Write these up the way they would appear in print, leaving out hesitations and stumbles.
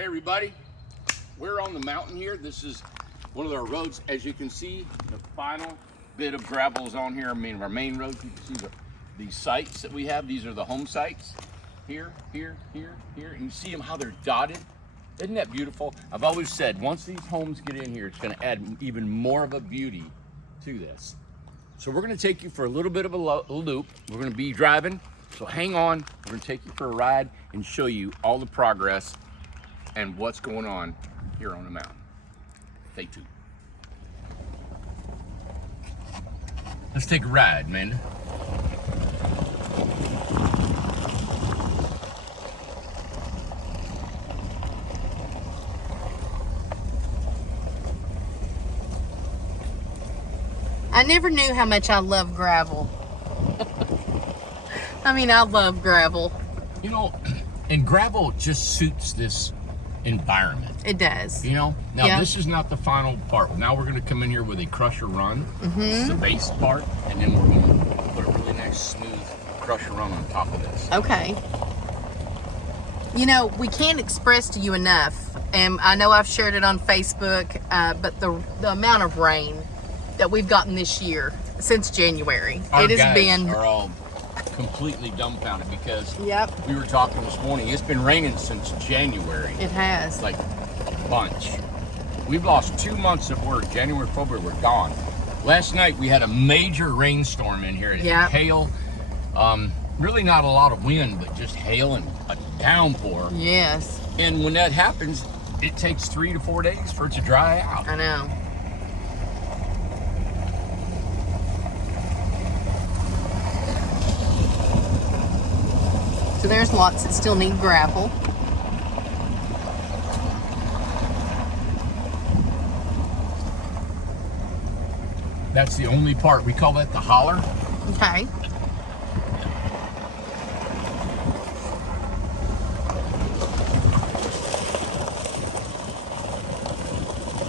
Hey everybody, we're on the mountain here. This is one of our roads. As you can see, the final bit of gravel is on here. I mean, our main road. You can see these sites that we have. These are the home sites. Here, here, here, here. And you see them how they're dotted. Isn't that beautiful? I've always said, once these homes get in here, it's going to add even more of a beauty to this. So we're going to take you for a little bit of a loop. We're going to be driving, so hang on. We're going to take you for a ride and show you all the progress and what's going on here on the mountain. Stay tuned. Let's take a ride, man. I never knew how much I love gravel. I mean, I love gravel. You know, and gravel just suits this environment. It does. You know, now Yeah. This is not the final part. Now we're going to come in here with a crusher run. This is the base part, and then we're going to put a really nice smooth crusher run on top of this. Okay. You know, we can't express to you enough, and I know I've shared it on Facebook, but the amount of rain that we've gotten this year since January, Our it has guys been. are all completely dumbfounded because Yep, we were talking this morning. It's been raining since January. it has. Like a bunch. We've lost 2 months of work. January, February, we're gone. Last night we had a major rainstorm in here. Yep. Hail. Really not a lot of wind, but just hail and a downpour. Yes, And when that happens, it takes 3 to 4 days for it to dry out. I know. So there's lots that still need gravel. That's the only part. We call that the holler. Okay.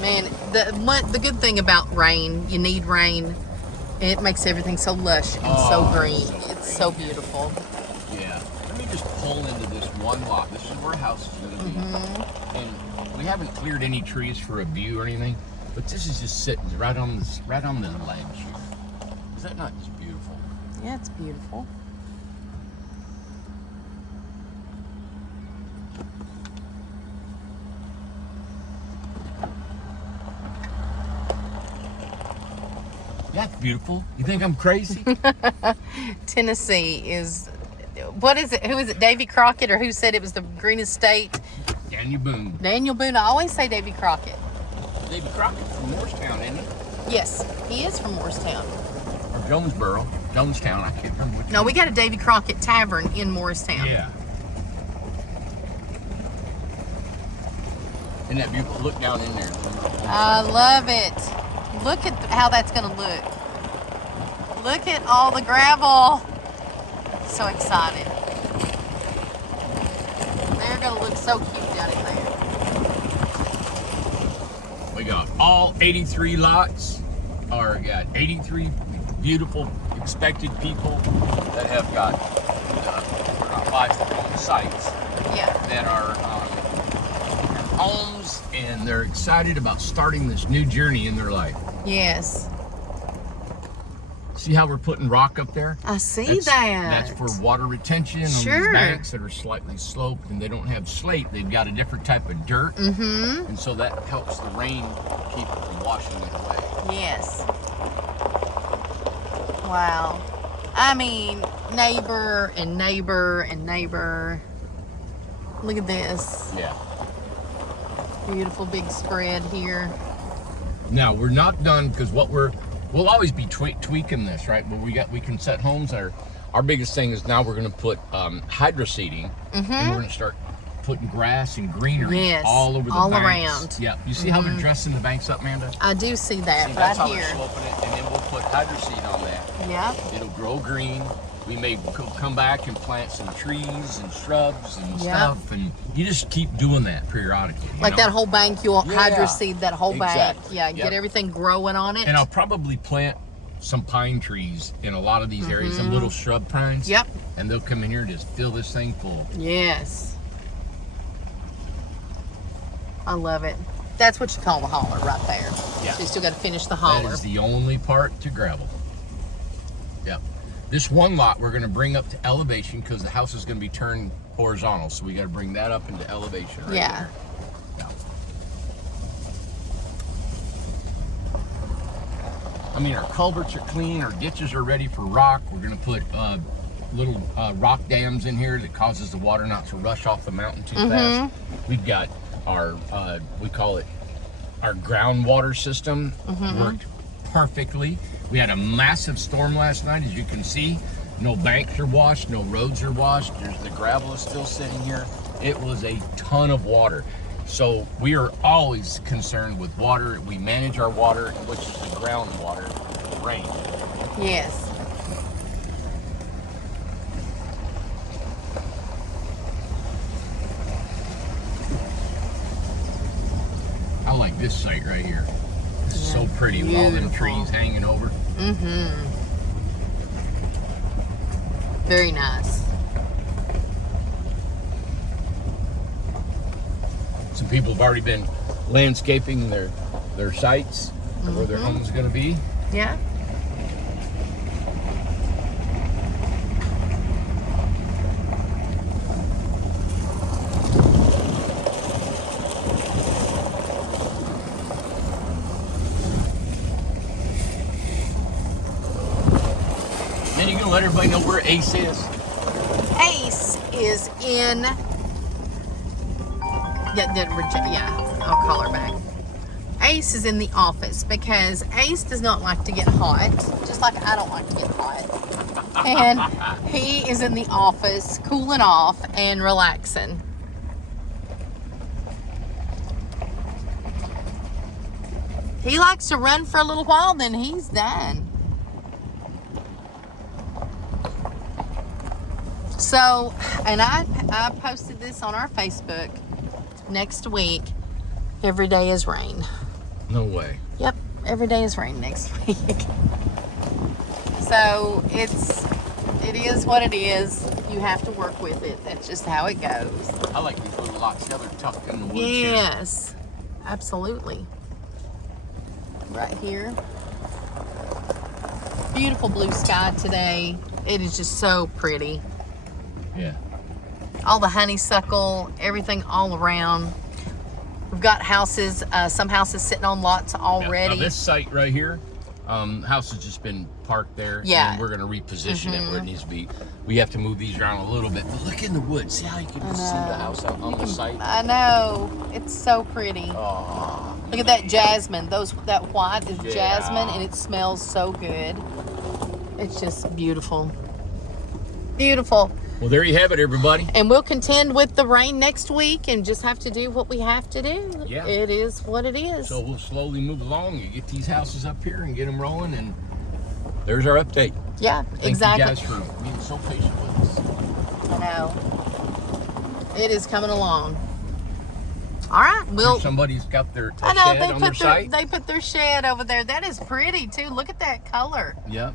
Man, the good thing about rain, you need rain. It makes everything so lush and so green. It's so beautiful. Yeah. Let me just pull into this one lot. This is where a house is going to be. And we haven't cleared any trees for a view or anything, but this is just sitting right on the ledge here. Is that not just beautiful? Yeah, it's beautiful. That's beautiful. You think I'm crazy? Tennessee is, what is it? Who is it? Davy Crockett, or who said it was the greenest state? Daniel Boone. Daniel Boone. I always say Davy Crockett. David Crockett from Morristown, isn't he? Yes, he is from Morristown. Or Jonesboro. Jonestown. I can't remember which No, one. we got a Davy Crockett Tavern in Morristown. Yeah. Isn't that beautiful? Look down in there. I love it. Look at how that's going to look. Look at all the gravel. So excited. They're going to look so cute down in there. We got all 83 lots, or got 83 beautiful expected people that have got home sites Yeah. that are homes, and they're excited about starting this new journey in their life. Yes. See how we're putting rock up there? I see that. That's for water retention on Sure. these banks that are slightly sloped, and they don't have slate. They've got a different type of dirt, and so that helps the rain keep it from washing it away. Yes. Wow. I mean, neighbor and neighbor and neighbor. Look at this. Yeah. Beautiful big spread here. Now we're not done, because we'll always be tweaking this, right? But we can set homes. Our biggest thing is now we're going to put hydro seeding, and we're going to start putting grass and greenery Yes, all over the all banks. around. Yeah, you see how they're dressing the banks up, Amanda? I do see that See, that's right how here. they're sloping it, and then we'll put hydro seed on that. Yep. It'll grow green. We may come back and plant some trees and shrubs and Yep. stuff, and you just keep doing that periodically. you Like know? that whole bank, you'll Yeah. hydro seed that whole bank. Exactly. Yeah, Yep. get everything growing on it. And I'll probably plant some pine trees in a lot of these areas, some little shrub pines. Yep. And they'll come in here and just fill this thing full. Yes. I love it. That's what you call the holler right there. Yeah. So you still got to finish the That holler. is the only part to gravel. Yep. This one lot we're going to bring up to elevation because the house is going to be turned horizontal. So we got to bring that up into elevation right Yeah. there. Yeah. I mean, our culverts are clean, our ditches are ready for rock. We're going to put little rock dams in here that causes the water not to rush off the mountain too fast. We've got our, we call it our groundwater system, worked perfectly. We had a massive storm last night, as you can see. No banks are washed, no roads are washed. The gravel is still sitting here. It was a ton of water. So we are always concerned with water. We manage our water, which is the groundwater, rain. Yes. I like this site right here. It's so pretty with all them beautiful. trees hanging over. Very nice. Some people have already been landscaping their sites where their home's going to be. Yeah. Then you can let everybody know where Ace is. Ace is in. Yeah, I'll call her back. Ace is in the office because Ace does not like to get hot, just like I don't like to get hot. And he is in the office cooling off and relaxing. He likes to run for a little while, then he's done. So, and I posted this on our Facebook. Next week, every day is rain. No way. Yep, every day is rain next week. So it is what it is. You have to work with it. That's just how it goes. I like these little lots. Yeah, they're tucked in the woods here. Yes, absolutely. Right here. Beautiful blue sky today. It is just so pretty. Yeah. All the honeysuckle, everything all around. We've got houses, some houses sitting on lots already. Now this site right here, house has just been parked there. Yeah. And we're going to reposition it where it needs to be. We have to move these around a little bit. But look in the woods. See how you can see the house out on the site? I know. It's so pretty. Oh, Look at that jasmine. That white is Yeah. jasmine, and it smells so good. It's just beautiful. Beautiful. well, there you have it, everybody. And we'll contend with the rain next week and just have to do what we have to do. Yeah. It is what it is. So we'll slowly move along. You get these houses up here and get them rolling, and there's our update. Yeah, Thank exactly. you guys for being so patient with us. I know. It is coming along. All right, we'll. Somebody's got their I know shed on their site. they put their shed over there. That is pretty too. Look at that color, Yeah,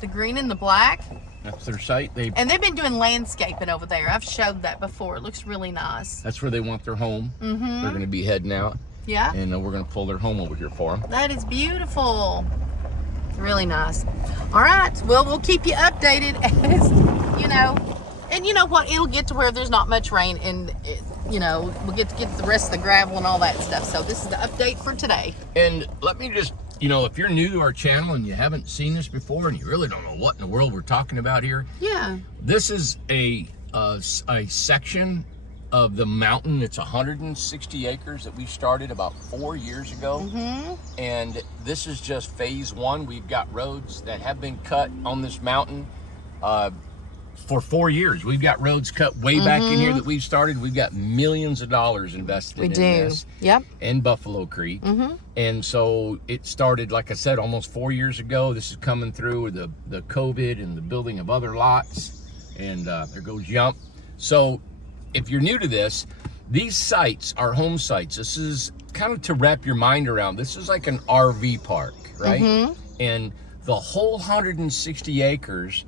the green and the black. that's their site. And they've been doing landscaping over there. I've showed that before. It looks really nice. That's where they want their home. They're going to be heading out, Yeah, and we're going to pull their home over here for them. that is beautiful. Really nice. All right, well, we'll keep you updated as you know. And you know what? It'll get to where there's not much rain, and we'll get the rest of the gravel and all that stuff. So this is the update for today. And let me just, if you're new to our channel and you haven't seen this before and you really don't know what in the world we're talking about here, Yeah. this is a section of the mountain. It's 160 acres that we started about 4 years ago. And this is just phase one. We've got roads that have been cut on this mountain for 4 years. We've got roads cut way back in here that we've started. We've got millions of dollars invested in this. Yep. In Buffalo Creek. And so it started, like I said, almost 4 years ago. This is coming through with the COVID and the building of other lots. And there goes Yump. So if you're new to this, these sites are home sites. This is kind of to wrap your mind around. This is like an RV park, right? And the whole 160 acres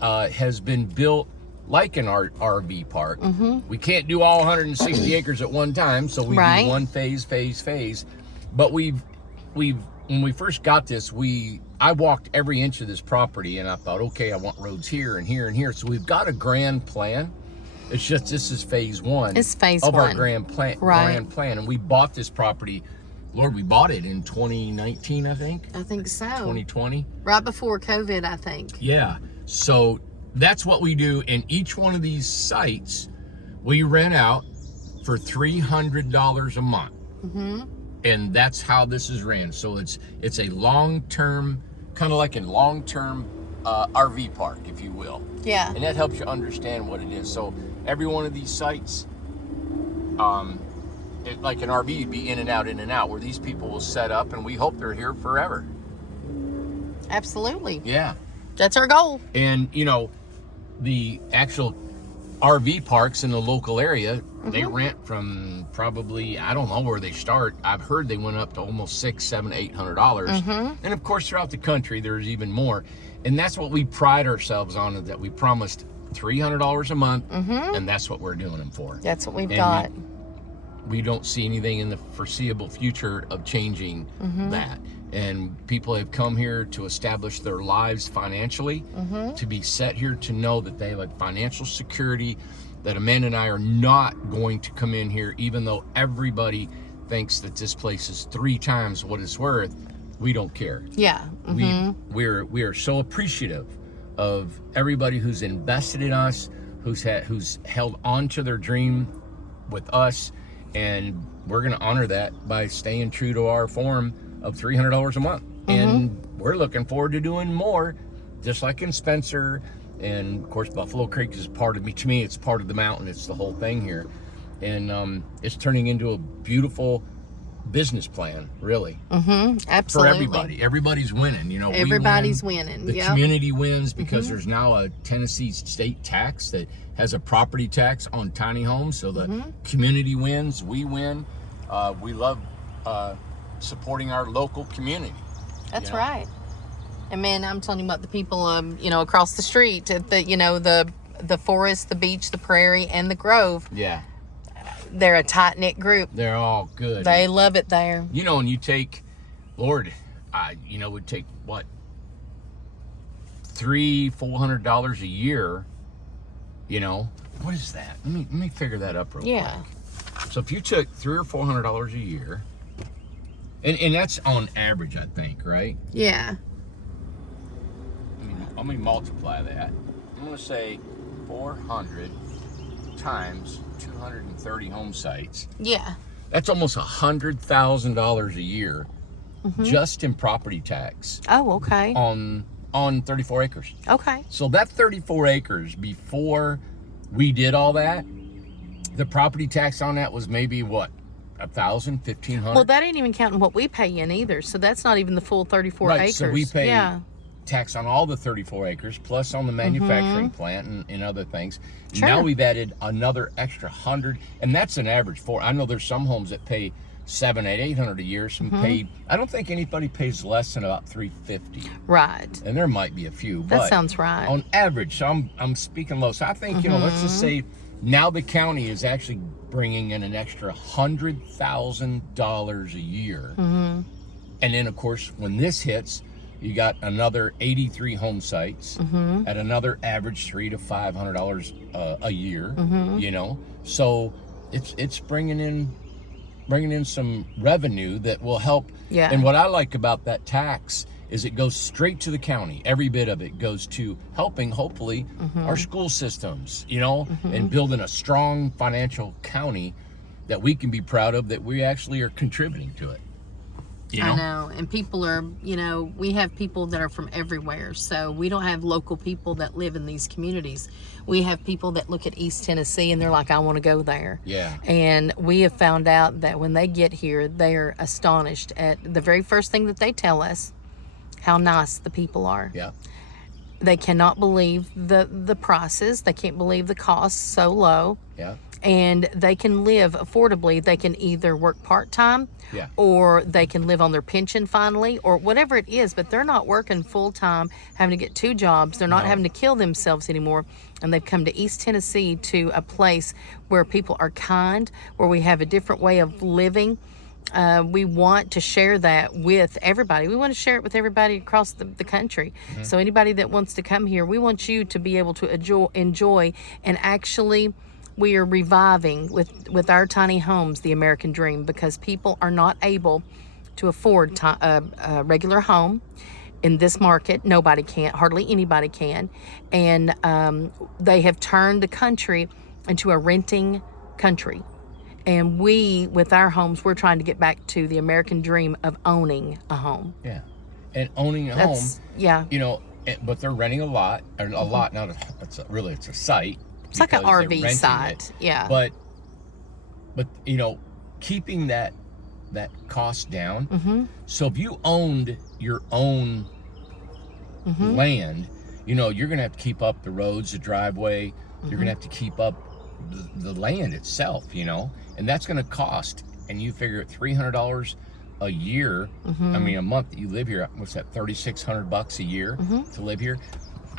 has been built like an RV park. We can't do all 160 acres at one time, so we Right. do one phase. But we've when we first got this, I walked every inch of this property, and I thought, okay, I want roads here and here and here. So we've got a grand plan. It's just this is phase one. It's phase of our one. grand plan. Right. Grand plan, and we bought this property. Lord, we bought it in 2019, I think. I think so. 2020. Right before COVID, I think. Yeah. So that's what we do. In each one of these sites, we rent out for $300 a month. And that's how this is ran. So it's a long-term, kind of like a long-term RV park, if you will. Yeah. And that helps you understand what it is. So every one of these sites, like an RV, you'd be in and out, where these people will set up, and we hope they're here forever. Absolutely. Yeah. That's our goal. And, you know, the actual RV parks in the local area, they rent from probably, I don't know where they start. I've heard they went up to almost $600, $700, $800. And of course, throughout the country, there's even more. And that's what we pride ourselves on, is that we promised $300 a month, and that's what we're doing them for. That's what we've And got. We don't see anything in the foreseeable future of changing that. And people have come here to establish their lives financially, to be set here to know that they have like financial security, that Amanda and I are not going to come in here, even though everybody thinks that this place is 3 times what it's worth. We don't care. Yeah. We are so appreciative of everybody who's invested in us, who's held on to their dream with us, and we're going to honor that by staying true to our form of $300 a month. And we're looking forward to doing more, just like in Spencer. And of course, Buffalo Creek is part of me. To me, it's part of the mountain. It's the whole thing here. And it's turning into a beautiful business plan, really. Absolutely. For everybody. Everybody's winning. You know, Everybody's we win. winning. The Yep. community wins because there's now a Tennessee state tax that has a property tax on tiny homes. So the community wins, we win. We love supporting our local community. That's you know? right. And man, I'm telling you about the people, you know, across the street, at the, you know, the forest, the beach, the prairie, and the grove. Yeah, They're a tight knit group. they're all good. They love it there. You know, and you take, Lord, you know, would take what, $300-400 a year. You know, what is that? Let me figure that up real Yeah. quick. So if you took $300 or $400 a year, and that's on average, I think, right? Yeah. Let me multiply that. I'm going to say 400 times 230 home sites. Yeah. That's almost $100,000 a year just in property tax Oh, okay. on 34 acres. Okay. So that 34 acres, before we did all that, the property tax on that was maybe what, $1,000, $1,500? Well, that ain't even counting what we pay in either. So that's not even the full 34 Right, acres. so we pay Yeah. tax on all the 34 acres, plus on the manufacturing plant and other things. Sure. Now we've added another extra 100, and that's an average for. I know there's some homes that pay $700, $800 a year. Some pay. I don't think anybody pays less than about $350, Right. and there might be a few. That but sounds right. on average, so I'm speaking low. So I think you know, let's just say now the county is actually bringing in an extra $100,000 a year, and then of course when this hits, you got another 83 home sites at another average $300 to $500 a year. You know, so it's bringing in some revenue that will help. Yeah. And what I like about that tax is it goes straight to the county. Every bit of it goes to helping, hopefully, our school systems, you know, and building a strong financial county that we can be proud of, that we actually are contributing to it. You know? I know. And people are, you know, we have people that are from everywhere. So we don't have local people that live in these communities. We have people that look at East Tennessee and they're like, I want to go there. Yeah. And we have found out that when they get here, they're astonished at the very first thing that they tell us, how nice the people are. Yeah. They cannot believe the prices. They can't believe the costs so low. Yeah. and they can live affordably. They can either work part-time, Yeah. or they can live on their pension finally, or whatever it is, but they're not working full-time, having to get 2 jobs. They're not No. having to kill themselves anymore, and they've come to East Tennessee, to a place where people are kind, where we have a different way of living. We want to share that with everybody. We want to share it with everybody across the country. So anybody that wants to come here, we want you to be able to enjoy, and actually we are reviving with our tiny homes the American dream, because people are not able to afford a regular home in this market. Nobody can, hardly anybody can, and they have turned the country into a renting country. And we, with our homes, we're trying to get back to the American dream of owning a home. Yeah. And owning a home, Yeah. you know, but they're renting a lot, or a lot, not a, it's a site. It's like an because they're RV renting site. it. Yeah. But you know, keeping that cost down. So if you owned your own land, you know, you're gonna have to keep up the roads, the driveway. You're gonna have to keep up the land itself, you know, and that's gonna cost. And you figure $300 a year. I mean, a month that you live here. What's that? $3,600 a year to live here.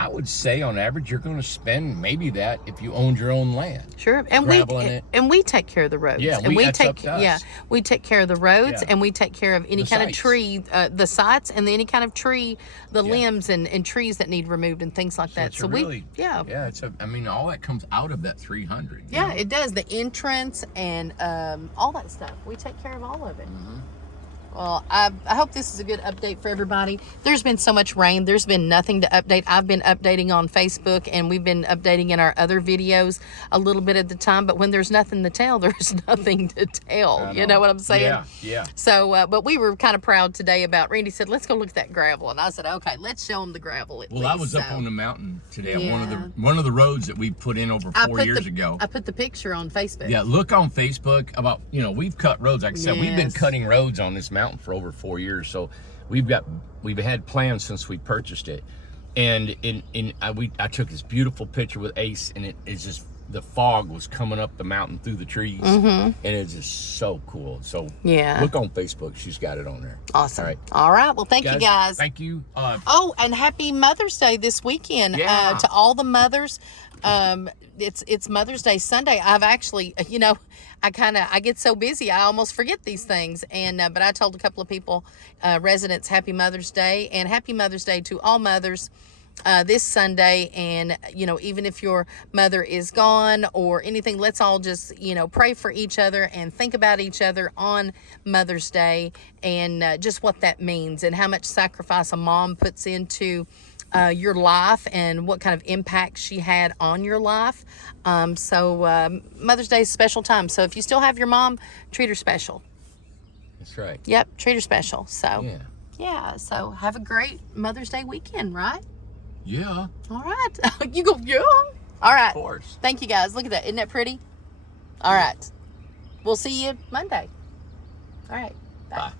I would say on average you're going to spend maybe that if you owned your own land. Sure, and Graveling it. we take care of the roads. Yeah, and that's up to us. we take care of the roads, Yeah. and we take care of any The kind sites. of tree, the sites, and any kind of tree, the Yeah. limbs and trees that need removed and things like that. It's So a really, yeah, it's a. I mean, all that comes out of that 300. you yeah, know? it does. The entrance and all that stuff. We take care of all of it. Well, I hope this is a good update for everybody. There's been so much rain. There's been nothing to update. I've been updating on Facebook, and we've been updating in our other videos a little bit at the time. But when there's nothing to tell, there's nothing to tell. You know what I'm saying? Yeah. So, but we were kind of proud today about, Randy said, let's go look at that gravel. And I said, okay, let's show them the gravel at Well, least. I was up So, on the mountain today on Yeah. one of the roads that we put in over 4 years ago. I put the picture on Facebook. Yeah, look on Facebook about, you know, we've cut roads. Like I said, we've been Yes. cutting roads on this mountain for over 4 years. So we've had plans since we purchased it. And I took this beautiful picture with Ace, and it's just, the fog was coming up the mountain through the trees, and it's just so cool. So Yeah. look on Facebook. She's got it on there. Awesome. All All right. Well, thank you guys. Thank you. Oh, and happy Mother's Day this weekend Yeah. to all the mothers. It's Mother's Day Sunday. I've actually, you know, I get so busy I almost forget these things. And but I told a couple of people, residents, happy Mother's Day, and happy Mother's Day to all mothers this Sunday. And you know, even if your mother is gone or anything, let's all just, you know, pray for each other and think about each other on Mother's Day, and just what that means and how much sacrifice a mom puts into your life and what kind of impact she had on your life. So Mother's Day is a special time. So if you still have your mom, treat her special. That's right. Yep, treat her special. So Yeah. so have a great Mother's Day weekend, right? Yeah. All right. You go, yeah. All right. Of course. Thank you guys. Look at that. Isn't that pretty? All right. We'll see you Monday. All right. Bye. Bye.